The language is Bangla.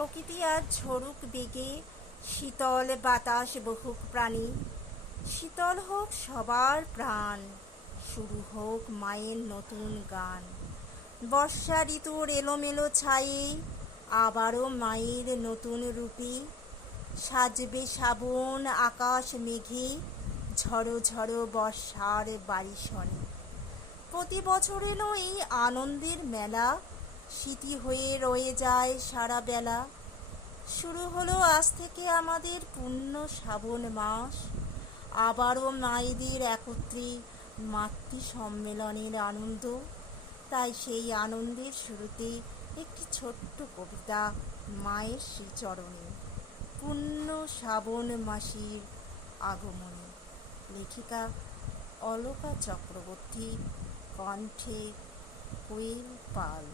প্রকৃতি আজ ঝরুক বেগে শীতল বাতাস বহুক প্রাণী। শীতল হোক সবার প্রাণ, শুরু হোক মায়ের নতুন গান। বর্ষা ঋতুর এলোমেলো ছায়ে আবারও মায়ের নতুন রূপে সাজবে শ্রাবণ আকাশ মেঘে ঝড়ো ঝড়ো বর্ষার বারিশনে। প্রতি বছর এলো এই আনন্দের মেলা স্মৃতি হয়ে রয়ে যায় সারা বেলা। শুরু হলো আজ থেকে আমাদের পূর্ণ শ্রাবণ মাস। আবারও মায়েদের একত্রে মাতৃ সম্মেলনের আনন্দ। তাই সেই আনন্দের শুরুতে একটি ছোট্ট কবিতা মায়ের শ্রীচরণে, পূর্ণ শ্রাবণ মাসির আগমনে। লেখিকা অলকা চক্রবর্তী, কণ্ঠে কোয়েল পাল।